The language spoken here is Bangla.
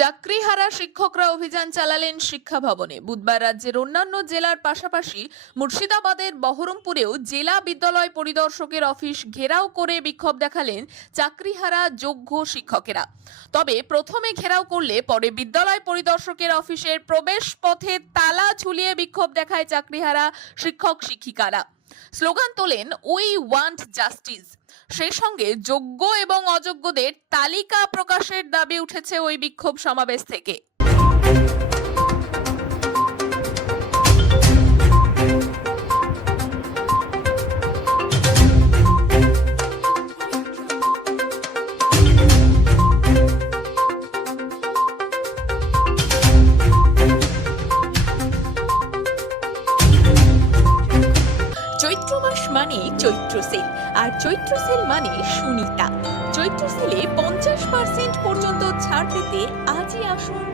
চাকরিহারা শিক্ষকরা অভিযান চালালেন শিক্ষা ভবনে বুধবার রাজ্যের অন্যান্য জেলার পাশাপাশি মুর্শিদাবাদের বহরমপুরেও জেলা বিদ্যালয় পরিদর্শকের অফিস ঘেরাও করে বিক্ষোভ দেখালেন চাকরিহারা যোগ্য শিক্ষকেরা। তবে প্রথমে ঘেরাও করলে পরে বিদ্যালয় পরিদর্শকের অফিসের প্রবেশ পথে তালা ঝুলিয়ে বিক্ষোভ দেখায় চাকরিহারা শিক্ষক শিক্ষিকারা। স্লোগান তোলেন উই ওয়ান্ট জাস্টিস সেই সঙ্গে যোগ্য এবং অযোগ্যদের তালিকা প্রকাশের দাবি উঠেছে ওই বিক্ষোভ সমাবেশ থেকে। মাস মানে চৈত্র সেল, আর চৈত্র সেল মানে সুনিতা। চৈত্র সেলে পঞ্চাশ পার্সেন্ট পর্যন্ত ছাড় পেতে আজই আসুন